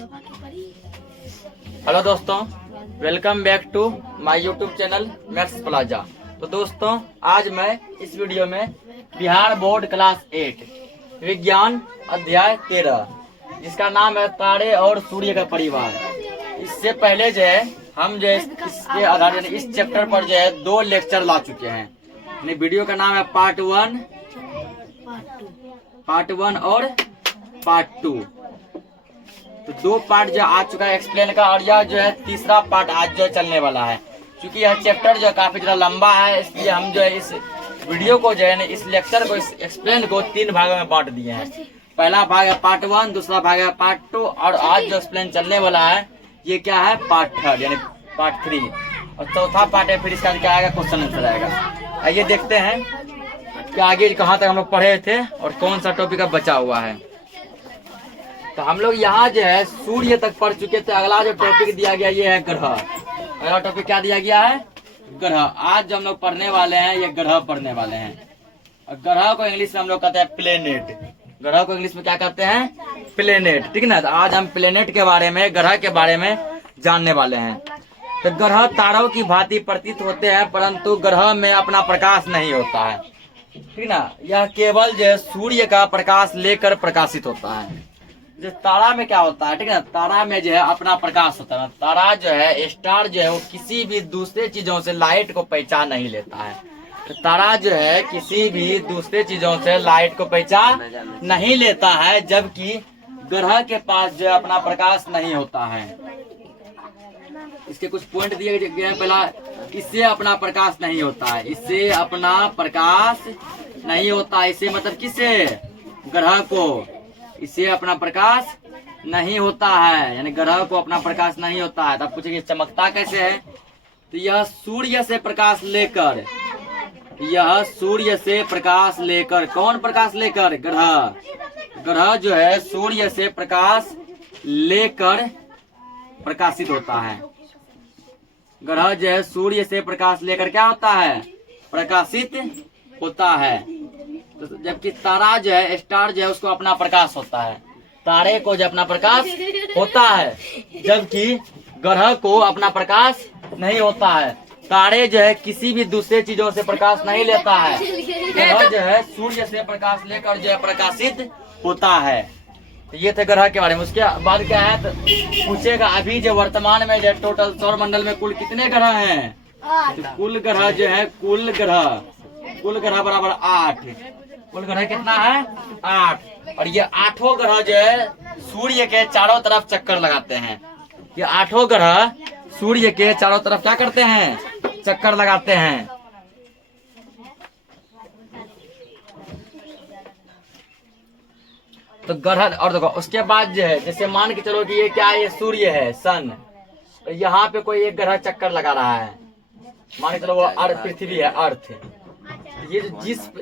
Hello दोस्तों, welcome back to my YouTube channel Maths Plaza. तो दोस्तों, आज मैं इस वीडियो में बिहार बोर्ड क्लास 8 विज्ञान अध्याय 13 जिसका नाम है तारे और सूर्य का परिवार। इससे पहले जो है हम जो है इसके आधार इस चैप्टर पर जो है 2 लेक्चर ला चुके हैं। वीडियो का नाम है पार्ट 1 और पार्ट 2। तो 2 पार्ट जो आ चुका है एक्सप्लेन का, और यह जो है तीसरा पार्ट आज जो चलने वाला है। क्योंकि यह चैप्टर जो काफी ज्यादा लंबा है, इसलिए हम जो है इस वीडियो को जो है इस लेक्चर को इस एक्सप्लेन को 3 भागों में बांट दिए हैं। पहला भाग है पार्ट 1, दूसरा भाग है पार्ट 2, और आज जो एक्सप्लेन चलने वाला है ये क्या है पार्ट 3 यानी पार्ट 3, और चौथा पार्ट है फिर इसका क्या आएगा क्वेश्चन आंसर आएगा। आइए देखते हैं कि आगे कहाँ तक हम लोग पढ़े थे और कौन सा टॉपिक अब बचा हुआ है। तो हम लोग यहाँ जो है सूर्य तक पढ़ चुके थे। अगला जो टॉपिक दिया गया ये है ग्रह। अगला टॉपिक क्या दिया गया है? ग्रह। आज जो हम लोग पढ़ने वाले हैं ये ग्रह पढ़ने वाले हैं। और ग्रह को इंग्लिश में हम लोग कहते हैं प्लेनेट। ग्रह को इंग्लिश में क्या कहते हैं? प्लेनेट। ठीक ना। तो आज हम प्लेनेट के बारे में, ग्रह के बारे में जानने वाले हैं। तो ग्रह तारों की भांति प्रतीत होते हैं, परंतु ग्रह में अपना प्रकाश नहीं होता है। ठीक ना। यह केवल जो है सूर्य का प्रकाश लेकर प्रकाशित होता है। जो तारा में क्या होता है, ठीक है ना, तारा में जो है अपना प्रकाश होता है। तारा जो है, स्टार जो है वो किसी भी दूसरे चीजों से लाइट को पहचान नहीं लेता है। तो तारा जो है किसी भी दूसरे चीजों से लाइट को पहचान नहीं लेता है, जबकि ग्रह के पास जो है अपना प्रकाश नहीं होता है। इसके कुछ पॉइंट दिए गए हैं। पहला, इससे अपना प्रकाश नहीं होता है। इससे अपना प्रकाश नहीं होता। इससे मतलब किससे? ग्रह को। इससे अपना प्रकाश नहीं होता है, यानी ग्रह को अपना प्रकाश नहीं होता है। तब पूछेंगे चमकता कैसे है? तो यह सूर्य से प्रकाश लेकर, यह सूर्य से प्रकाश लेकर, कौन प्रकाश लेकर? ग्रह। ग्रह जो है सूर्य से प्रकाश लेकर प्रकाशित होता है। ग्रह जो है सूर्य से प्रकाश लेकर क्या होता है? प्रकाशित होता है। तो जबकि तारा जो है, स्टार जो है उसको अपना प्रकाश होता है। तारे को जो अपना प्रकाश होता है, जबकि ग्रह को अपना प्रकाश नहीं होता है। तारे जो है किसी भी दूसरे चीजों से प्रकाश नहीं लेता है। ग्रह जो है सूर्य से प्रकाश लेकर जो है प्रकाशित होता है। तो ये थे ग्रह के बारे में। उसके बाद क्या है तो पूछेगा अभी जो वर्तमान में जो टोटल सौर मंडल में कुल कितने ग्रह हैं? तो कुल ग्रह जो है, कुल ग्रह बराबर 8। कुल ग्रह कितना है? 8। और ये 8 ग्रह जो है सूर्य के चारों तरफ चक्कर लगाते हैं। ये 8 ग्रह सूर्य के चारों तरफ क्या करते हैं? चक्कर लगाते हैं। तो ग्रह, और देखो उसके बाद जो है जैसे मान के चलो कि ये क्या है, ये सूर्य है, सन। तो यहाँ पे कोई एक ग्रह चक्कर लगा रहा है। मान के चलो वो अर्थ, पृथ्वी है, अर्थ। ये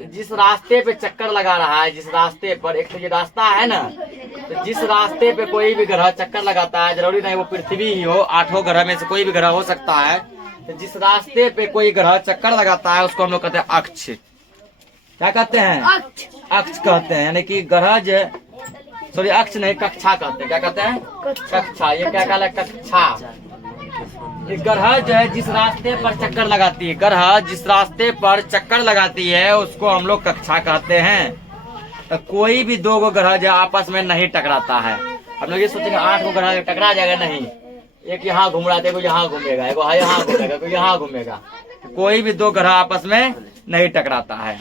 जिस रास्ते पे चक्कर लगा रहा है, जिस रास्ते पर, एक तो ये रास्ता है ना, तो जिस रास्ते पे कोई भी ग्रह चक्कर लगाता है, जरूरी नहीं वो पृथ्वी ही हो, 8 ग्रह में से कोई भी ग्रह हो सकता है। तो जिस रास्ते पे कोई ग्रह चक्कर लगाता है उसको हम लोग कहते हैं अक्ष। क्या कहते हैं? अक्ष कहते हैं। यानी कि ग्रह जो, सॉरी अक्ष नहीं, कक्षा कहते हैं। क्या कहते हैं? कक्षा। ये क्या कहला? कक्षा। ग्रह जो है जिस रास्ते पर चक्कर लगाती है, ग्रह जिस रास्ते पर चक्कर लगाती है उसको हम लोग कक्षा कहते हैं। तो कोई भी 2 ग्रह जो आपस में नहीं टकराता है। हम लोग ये सोचेंगे 8 ग्रह टकरा जाएगा, नहीं। एक यहाँ घूम रहा है, देखो यहाँ घूमेगा, एक यहाँ घूमेगा, कोई यहाँ घूमेगा। कोई भी 2 ग्रह आपस में नहीं टकराता है।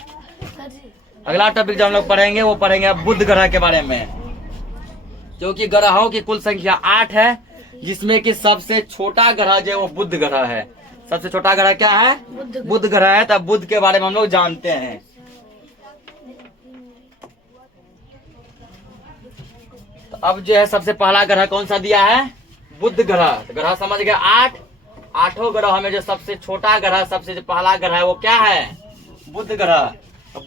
अगला टॉपिक जो हम लोग पढ़ेंगे वो पढ़ेंगे बुध ग्रह के बारे में। क्योंकि ग्रहों की कुल संख्या 8 है, जिसमें कि सबसे छोटा ग्रह जो है वो बुध ग्रह है। सबसे छोटा ग्रह क्या है? बुध ग्रह है। तब बुध के बारे में हम लोग जानते हैं। तो अब जो है सबसे पहला ग्रह कौन सा दिया है? बुध ग्रह। तो ग्रह समझ गए 8। 8 ग्रह में जो सबसे छोटा ग्रह, सबसे जो पहला ग्रह है वो क्या है? बुध ग्रह।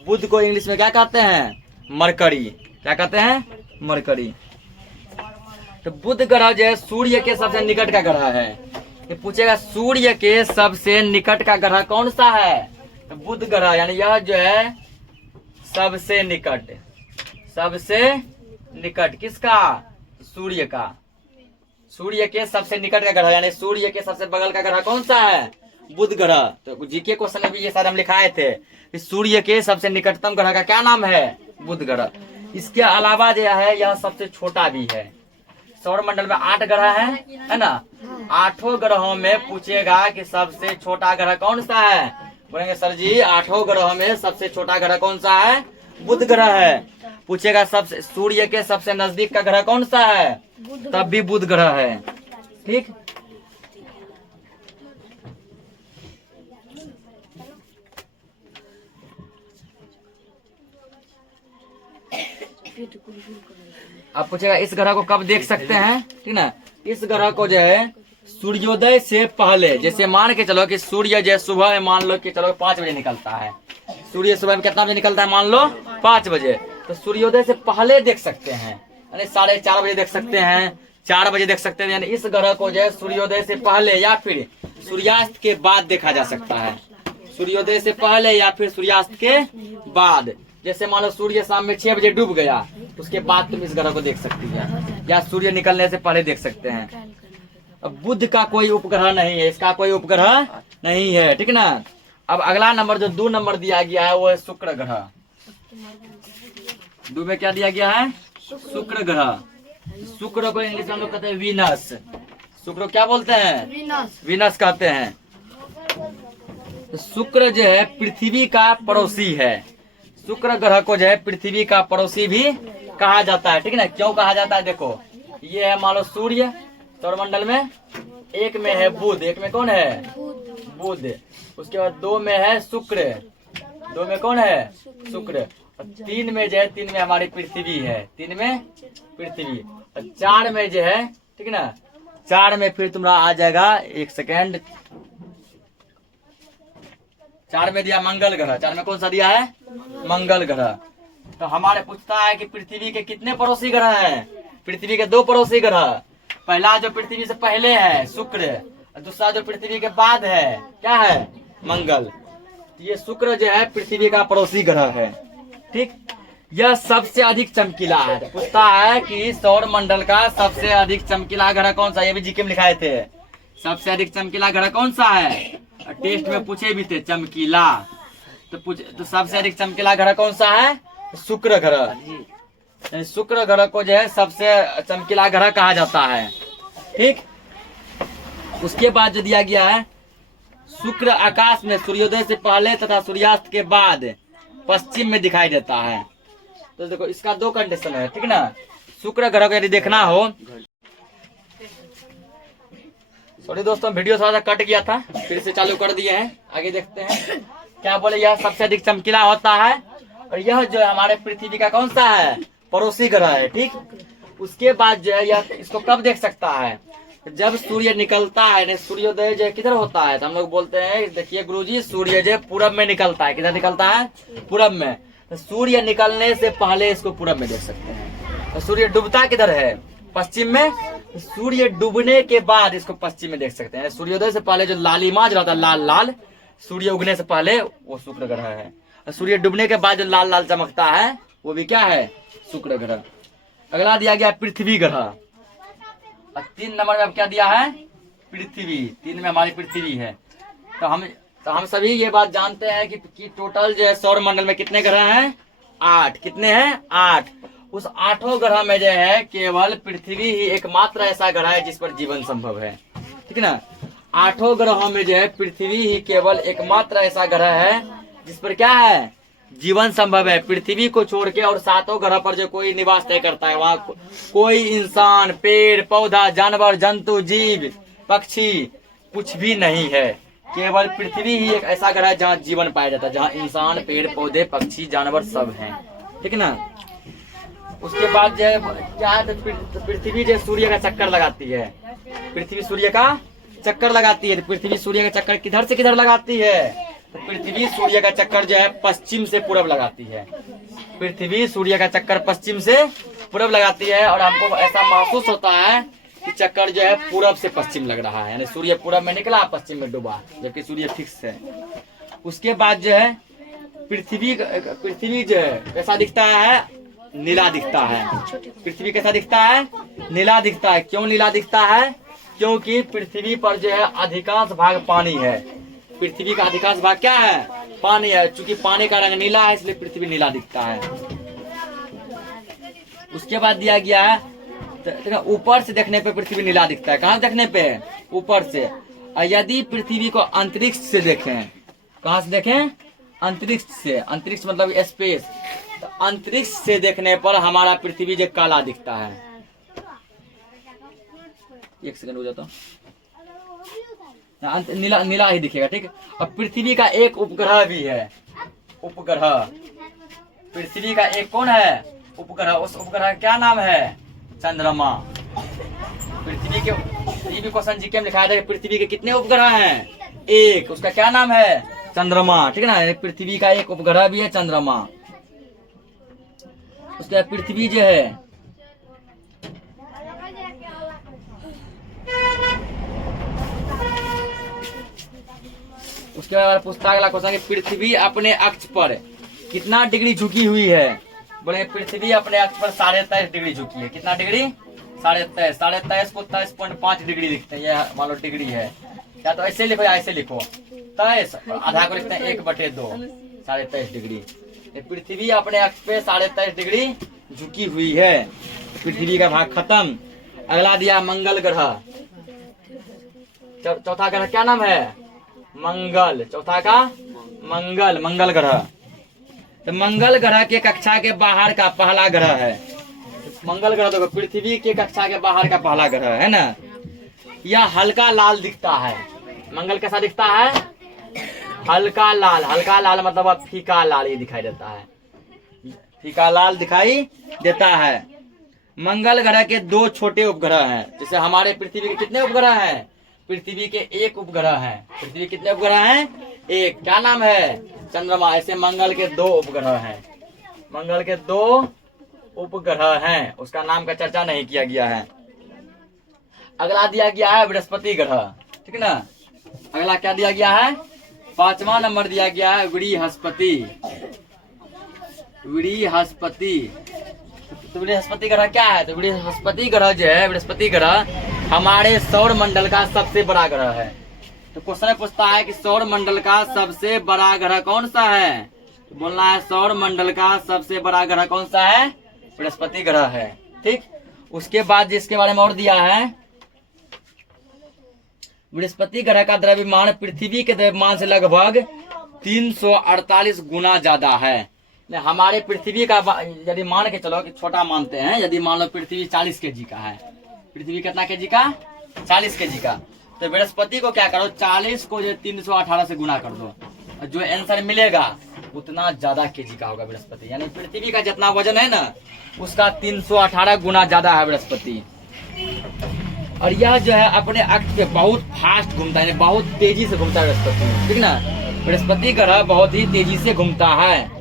बुध को इंग्लिश में क्या कहते हैं? मरकरी। क्या कहते हैं? मरकरी। तो बुध ग्रह जो है सूर्य के सबसे निकट का ग्रह है। ये पूछेगा सूर्य के सबसे निकट का ग्रह कौन सा है? तो बुध ग्रह, यानी यह जो है सबसे निकट, सबसे निकट किसका? सूर्य का। सूर्य के सबसे निकट का ग्रह यानी सूर्य के सबसे बगल का ग्रह कौन सा है? बुध ग्रह। तो जीके क्वेश्चन में भी ये शायद हम लिखाए थे कि सूर्य के सबसे निकटतम ग्रह का क्या नाम है? बुध ग्रह। इसके अलावा जो है यह सबसे छोटा भी है। सौर मंडल में 8 ग्रह है ना? 8 ग्रहों में पूछेगा कि सबसे छोटा ग्रह कौन सा है? बोलेंगे सर जी 8 ग्रहों में सबसे छोटा ग्रह कौन सा है? बुध ग्रह है। पूछेगा सबसे सूर्य के सबसे नजदीक का ग्रह कौन सा है? तब भी बुध ग्रह है। ठीक, अब पूछेगा इस ग्रह को कब देख सकते हैं? ठीक ना, इस ग्रह को जो है सूर्योदय से पहले, जैसे मान के चलो कि सूर्य जो सुबह में मान लो कि चलो 5 बजे निकलता है। सूर्य सुबह में कितना बजे निकलता है? मान लो 5 बजे। तो सूर्योदय से पहले देख सकते हैं यानी 4:30 बजे देख सकते हैं, 4 बजे देख सकते हैं। यानी इस ग्रह को जो है सूर्योदय से पहले या फिर सूर्यास्त के बाद देखा जा सकता है। सूर्योदय से पहले या फिर सूर्यास्त के बाद। जैसे मान लो सूर्य शाम में 6 बजे डूब गया, उसके बाद तुम इस ग्रह को देख सकती है, या सूर्य निकलने से पहले देख सकते हैं। अब बुध का कोई उपग्रह नहीं है, इसका कोई उपग्रह नहीं है। ठीक ना। अब अगला नंबर जो 2 नंबर दिया गया है वो है शुक्र ग्रह। 2 में क्या दिया गया है? शुक्र ग्रह। शुक्र को इंग्लिश में हम लोग कहते हैं वीनस। शुक्र क्या बोलते हैं? वीनस कहते हैं। तो शुक्र जो है पृथ्वी का पड़ोसी है। शुक्र ग्रह को जो है पृथ्वी का पड़ोसी भी कहा जाता है। ठीक है ना। क्यों कहा जाता है? देखो ये है मान लो सूर्य सौरमंडल में, एक में है बुध, एक में कौन है? बुध। उसके बाद 2 में है शुक्र, 2 में कौन है? शुक्र। 3 में जो है 3 में हमारी पृथ्वी है, 3 में पृथ्वी। और 4 में जो है, ठीक है ना, 4 में फिर तुम्हारा आ जाएगा, एक सेकेंड, 4 में दिया मंगल ग्रह। 4 में कौन सा दिया है? मंगल ग्रह। तो हमारे पूछता है कि पृथ्वी के कितने पड़ोसी ग्रह हैं? पृथ्वी के 2 पड़ोसी ग्रह। पहला जो पृथ्वी से पहले है शुक्र, और दूसरा जो पृथ्वी के बाद है क्या है? मंगल। तो ये शुक्र जो है पृथ्वी का पड़ोसी ग्रह है। ठीक, यह सबसे अधिक चमकीला है। पूछता है कि सौर मंडल का सबसे अधिक चमकीला ग्रह कौन सा? ये भी जीके में लिखाए थे। सबसे अधिक चमकीला ग्रह कौन सा है? टेस्ट में पूछे भी थे चमकीला। तो सबसे अधिक चमकीला ग्रह कौन सा है? शुक्र ग्रह। शुक्र ग्रह को जो है सबसे चमकीला ग्रह कहा जाता है। ठीक, उसके बाद जो दिया गया है, शुक्र आकाश में सूर्योदय से पहले तथा सूर्यास्त के बाद पश्चिम में दिखाई देता है। तो देखो इसका 2 कंडीशन है। ठीक ना। शुक्र ग्रह को यदि देखना हो, सॉरी दोस्तों वीडियो थोड़ा सा कट गया था, फिर से चालू कर दिए हैं, आगे देखते हैं क्या बोले। यह सबसे अधिक चमकीला होता है, और यह जो हमारे पृथ्वी का कौन सा है? पड़ोसी ग्रह है। ठीक, उसके बाद जो है यह इसको कब देख सकता है? जब सूर्य निकलता है। सूर्योदय जो किधर होता है? तो हम लोग बोलते हैं, देखिए गुरुजी, सूर्य जो पूरब में निकलता है। किधर निकलता है? पूरब में। तो सूर्य निकलने से पहले इसको पूरब में देख सकते हैं। तो सूर्य डूबता किधर है? पश्चिम में। तो सूर्य डूबने के बाद इसको पश्चिम में देख सकते हैं। सूर्योदय से पहले जो लालिमा जो रहता है, लाल लाल, सूर्य उगने से पहले, वो शुक्र ग्रह है। और सूर्य डूबने के बाद जो लाल लाल चमकता है वो भी क्या है? शुक्र ग्रह। अगला दिया गया पृथ्वी ग्रह। और 3 नंबर में अब क्या दिया है? पृथ्वी। 3 में हमारी पृथ्वी है। तो हम सभी ये बात जानते हैं कि टोटल जो है सौर मंडल में कितने ग्रह हैं? 8। कितने हैं? 8। उस 8 ग्रह में जो है केवल पृथ्वी ही एकमात्र ऐसा ग्रह है जिस पर जीवन संभव है। ठीक है ना। 8 ग्रहों में जो है पृथ्वी ही केवल एकमात्र ऐसा ग्रह है जिस पर क्या है? जीवन संभव है। पृथ्वी को छोड़ के और 7 ग्रह पर जो कोई निवास तय करता है, वहाँ कोई इंसान, पेड़ पौधा, जानवर, जंतु, जीव, पक्षी कुछ भी नहीं है। केवल पृथ्वी ही एक ऐसा ग्रह है जहाँ जीवन पाया जाता है, जहाँ इंसान, पेड़ पौधे, पक्षी, जानवर सब हैं। ठीक है ना। उसके बाद जो है क्या है? तो पृथ्वी जो सूर्य का चक्कर लगाती है। पृथ्वी सूर्य का चक्कर लगाती है। तो पृथ्वी सूर्य का चक्कर किधर से किधर लगाती है? तो पृथ्वी सूर्य का चक्कर जो है पश्चिम से पूरब लगाती है। पृथ्वी सूर्य का चक्कर पश्चिम से पूरब लगाती है, और हमको ऐसा महसूस होता है कि चक्कर जो है पूरब से पश्चिम लग रहा है। यानी सूर्य पूरब में निकला, पश्चिम में डूबा, जबकि सूर्य फिक्स है। उसके बाद जो है पृथ्वी जो है कैसा दिखता है? नीला दिखता है। पृथ्वी कैसा दिखता है? नीला दिखता है। क्यों नीला दिखता है? क्योंकि पृथ्वी पर जो है अधिकांश भाग पानी है। पृथ्वी का अधिकांश भाग क्या है? पानी है। चूंकि पानी का रंग नीला है इसलिए पृथ्वी नीला दिखता है। उसके बाद दिया गया है ऊपर से देखने पे पृथ्वी नीला दिखता है। कहाँ देखने पे? ऊपर से। और यदि पृथ्वी को अंतरिक्ष से देखें, कहाँ से देखें? अंतरिक्ष से। अंतरिक्ष मतलब स्पेस। तो अंतरिक्ष से देखने पर हमारा पृथ्वी जो काला दिखता है। एक सेकंड हो जाता, नीला नीला ही दिखेगा, ठीक है। और पृथ्वी का एक उपग्रह भी है। उपग्रह, पृथ्वी का एक कौन है? उपग्रह। उस उपग्रह का क्या नाम है? चंद्रमा। पृथ्वी के ये भी क्वेश्चन जीके में लिखा था कि पृथ्वी के कितने उपग्रह हैं? एक। उसका क्या नाम है? चंद्रमा, ठीक है ना। पृथ्वी का एक उपग्रह भी है चंद्रमा। उसके बाद पृथ्वी जो है उसके बाद पूछता अगला क्वेश्चन कि पृथ्वी अपने अक्ष पर कितना डिग्री झुकी हुई है? बोले पृथ्वी अपने अक्ष पर 23.5 डिग्री झुकी है। कितना डिग्री? 23.5। 23.5 को 23.5 डिग्री लिखते हैं। यह मान लो डिग्री है, या तो ऐसे लिखो या ऐसे लिखो। 23 आधा को लिखते हैं 1/2, 23.5 डिग्री। पृथ्वी अपने अक्ष पे 23.5 डिग्री झुकी हुई है। पृथ्वी का भाग खत्म। अगला दिया मंगल ग्रह। चौथा ग्रह क्या नाम है? मंगल। चौथा का मंगल, मंगल ग्रह। तो मंगल ग्रह के कक्षा के बाहर का पहला ग्रह है। मंगल ग्रह देखो पृथ्वी के कक्षा के बाहर का पहला ग्रह है ना। यह हल्का लाल दिखता है। मंगल कैसा दिखता है? हल्का लाल। हल्का लाल मतलब अब फीका लाल ये दिखाई देता है। फीका लाल दिखाई देता है। मंगल ग्रह के 2 छोटे उपग्रह हैं। जैसे हमारे पृथ्वी के कितने उपग्रह हैं? पृथ्वी के एक उपग्रह है। पृथ्वी कितने उपग्रह हैं? एक। क्या नाम है? चंद्रमा। ऐसे मंगल के 2 उपग्रह हैं। मंगल के 2 उपग्रह हैं। उसका नाम का चर्चा नहीं किया गया है। अगला दिया गया है बृहस्पति ग्रह, ठीक है ना। अगला क्या दिया गया है? 5वां नंबर दिया गया है बृहस्पति। बृहस्पति। तो बृहस्पति ग्रह क्या है? तो बृहस्पति ग्रह जो है, बृहस्पति ग्रह हमारे सौर मंडल का सबसे बड़ा ग्रह है। तो क्वेश्चन पूछता है कि सौर मंडल का सबसे बड़ा ग्रह कौन सा है? तो बोलना है सौर मंडल का सबसे बड़ा ग्रह कौन सा है? बृहस्पति ग्रह है, ठीक। उसके बाद जिसके बारे में और दिया है, बृहस्पति ग्रह का द्रव्यमान पृथ्वी के द्रव्यमान से लगभग 348 गुना ज्यादा है। हमारे पृथ्वी का यदि मान के चलो कि छोटा मानते हैं, यदि मान लो पृथ्वी 40 kg का है। पृथ्वी कितना kg का? 40 kg का। तो बृहस्पति को क्या करो, 40 को जो 318 से गुना कर दो, जो आंसर मिलेगा उतना ज्यादा kg का होगा बृहस्पति। यानी पृथ्वी का जितना वजन है ना, उसका 318 गुना ज्यादा है बृहस्पति। और यह जो है अपने अक्ष पे बहुत फास्ट घूमता है, बहुत तेजी से घूमता है बृहस्पति, ठीक ना। बृहस्पति ग्रह बहुत ही तेजी से घूमता है।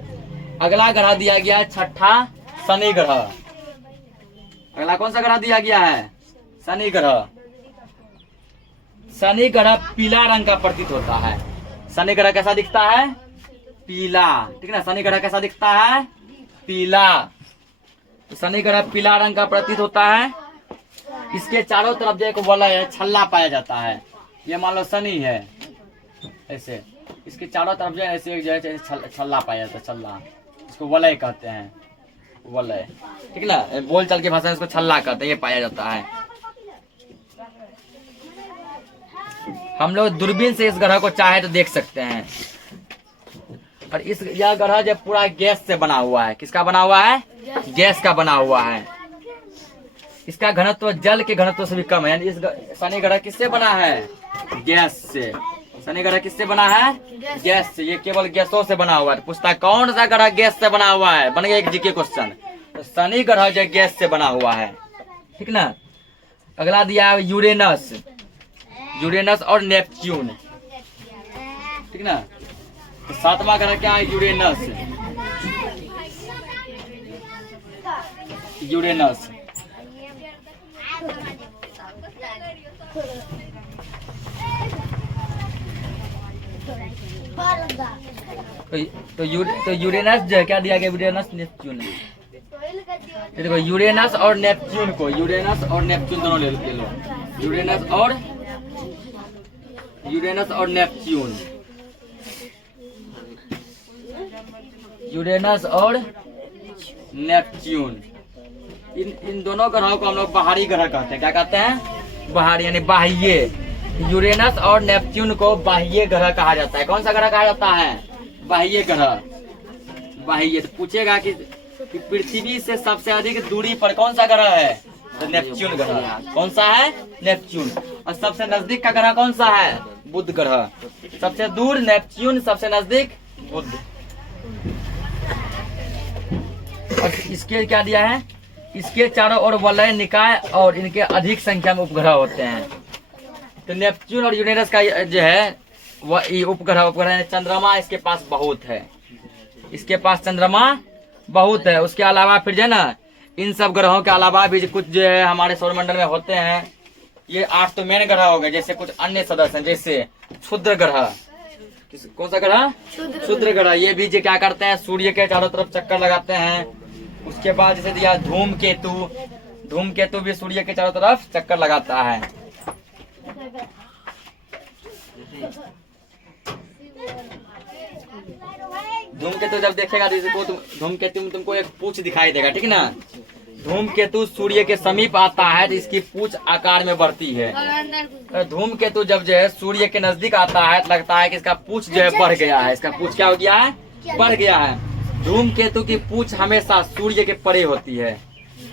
अगला ग्रह दिया गया है छठा, शनि ग्रह। अगला कौन सा ग्रह दिया गया है? शनि ग्रह। शनि ग्रह पीला रंग का प्रतीत होता है। शनि ग्रह कैसा दिखता है? पीला, ठीक ना। शनि ग्रह कैसा दिखता है? पीला। तो शनि ग्रह पीला रंग का प्रतीत होता है। इसके चारों तरफ जो एक वलय छल्ला पाया जाता है। ये मान लो शनि है, ऐसे इसके चारों तरफ जो है ऐसे जो है छल्ला पाया जाता है। छल्ला, इसको वलय कहते हैं, वलय, ठीक ना। बोल चाल की भाषा में इसको छल्ला कहते हैं। ये पाया जाता है। हम लोग दूरबीन से इस ग्रह को चाहे तो देख सकते हैं। और यह ग्रह जो पूरा गैस से बना हुआ है। किसका बना हुआ है? गैस का बना हुआ है। इसका घनत्व जल के घनत्व से भी कम है। यानी इस शनि ग्रह किससे बना है? गैस से। शनि ग्रह किससे बना है? गैस से। ये केवल गैसों से बना हुआ है। पूछता कौन सा ग्रह गैस से बना हुआ है? बन गया एक जीके क्वेश्चन। तो शनि ग्रह जो गैस से बना हुआ है, ठीक ना। अगला दिया है यूरेनस। यूरेनस और नेपच्यून, ठीक ना। तो 7वां ग्रह क्या है? यूरेनस। यूरेनस। तो यूरेनस जो है क्या दिया गया? Uranus Neptune. ये देखो यूरेनस और नेपच्यून को, यूरेनस और नेपच्यून दोनों ले लो। यूरेनस और नेपच्यून, यूरेनस और नेपच्यून, इन दोनों ग्रहों को हम लोग बाहरी ग्रह कहते हैं। क्या कहते हैं? बाहरी, यानी बाह्य। यूरेनस और नेपच्यून को बाह्य ग्रह कहा जाता है। कौन सा ग्रह कहा जाता है? बाह्य ग्रह। बाह्य। तो पूछेगा कि पृथ्वी से सबसे अधिक दूरी पर कौन सा ग्रह है? तो नेपच्यून ग्रह। कौन सा है? नेपच्यून। और सबसे नजदीक का ग्रह कौन सा है? बुध ग्रह। सबसे दूर नेपच्यून, सबसे नजदीक बुध। और इसके क्या दिया है? इसके चारों ओर वलय, निकाय और इनके अधिक संख्या में उपग्रह होते हैं। तो नेपच्यून और यूरेनस का जो है वह उपग्रह चंद्रमा इसके पास बहुत है। इसके पास चंद्रमा बहुत है। उसके अलावा फिर जो है ना, इन सब ग्रहों के अलावा भी कुछ जो है हमारे सौरमंडल में होते हैं। ये 8 तो मेन ग्रह हो गए, जैसे कुछ अन्य सदस्य हैं, जैसे क्षुद्र ग्रह। कौन सा ग्रह? क्षुद्र ग्रह। ये भी जो क्या करते हैं? सूर्य के चारों तरफ चक्कर लगाते हैं। उसके बाद जैसे दिया धूमकेतु, धूमकेतु भी सूर्य के चारों तरफ चक्कर लगाता है। धूमकेतु जब देखेगा तो इसको धूमकेतु में तुमको एक पूंछ दिखाई देगा, ठीक ना? धूमकेतु सूर्य के समीप आता है तो इसकी पूंछ आकार में बढ़ती है। धूमकेतु जब जो है सूर्य के नजदीक आता है तो लगता है कि इसका पूंछ जो है बढ़ गया है। इसका पूंछ क्या हो गया है? बढ़ गया है। धूमकेतु की पूंछ हमेशा सूर्य के परे होती है,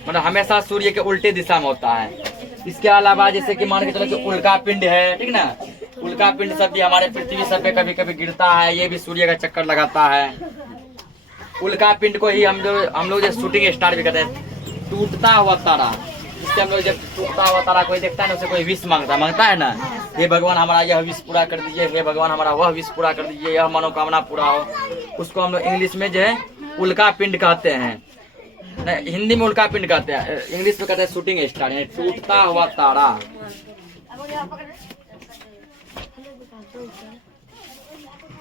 मतलब हमेशा सूर्य के उल्टे दिशा में होता है। इसके अलावा जैसे कि मान के चलो कि उल्का पिंड है, ठीक ना? उल्का पिंड सब भी हमारे पृथ्वी सब पे कभी कभी गिरता है, ये भी सूर्य का चक्कर लगाता है। उल्का पिंड को ही हम लोग जो शूटिंग स्टार भी कहते हैं, टूटता हुआ तारा। जिससे हम लोग जब टूटता हुआ तारा कोई देखता है ना, उसे कोई विश मांगता है ना, हे भगवान हमारा यह विश पूरा कर दीजिए, हे भगवान हमारा वह विश पूरा कर दीजिए, यह मनोकामना पूरा हो। उसको हम लोग इंग्लिश में जो है उल्का पिंड कहते हैं। हिंदी में उल्का पिंड कहते हैं, इंग्लिश में कहते हैं शूटिंग स्टार, यानी टूटता हुआ तारा।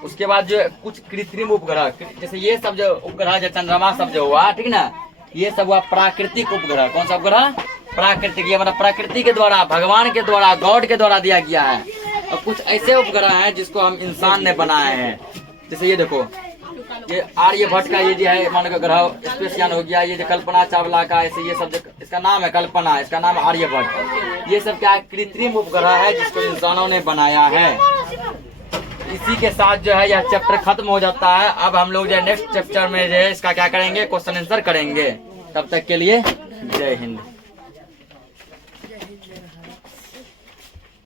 उसके बाद जो कुछ कृत्रिम उपग्रह, जैसे ये सब जो उपग्रह जो चंद्रमा सब जो हुआ, ठीक ना, ये सब हुआ प्राकृतिक उपग्रह। कौन सा उपग्रह? प्राकृतिक। ये मतलब प्रकृति के द्वारा, भगवान के द्वारा, गॉड के द्वारा दिया गया है। और कुछ ऐसे उपग्रह हैं जिसको हम इंसान ने बनाए हैं। जैसे ये देखो, ये आर्यभट्ट का ये जो है मान लो ग्रह स्पेसयान हो गया। ये जो कल्पना चावला का, ऐसे ये सब, इसका नाम है कल्पना, इसका नाम आर्यभट्ट। ये सब क्या है? कृत्रिम उपग्रह है जिसको इंसानों ने बनाया है। इसी के साथ जो है यह चैप्टर खत्म हो जाता है। अब हम लोग जो है नेक्स्ट चैप्टर में जो है इसका क्या करेंगे? क्वेश्चन आंसर करेंगे। तब तक के लिए जय हिंद।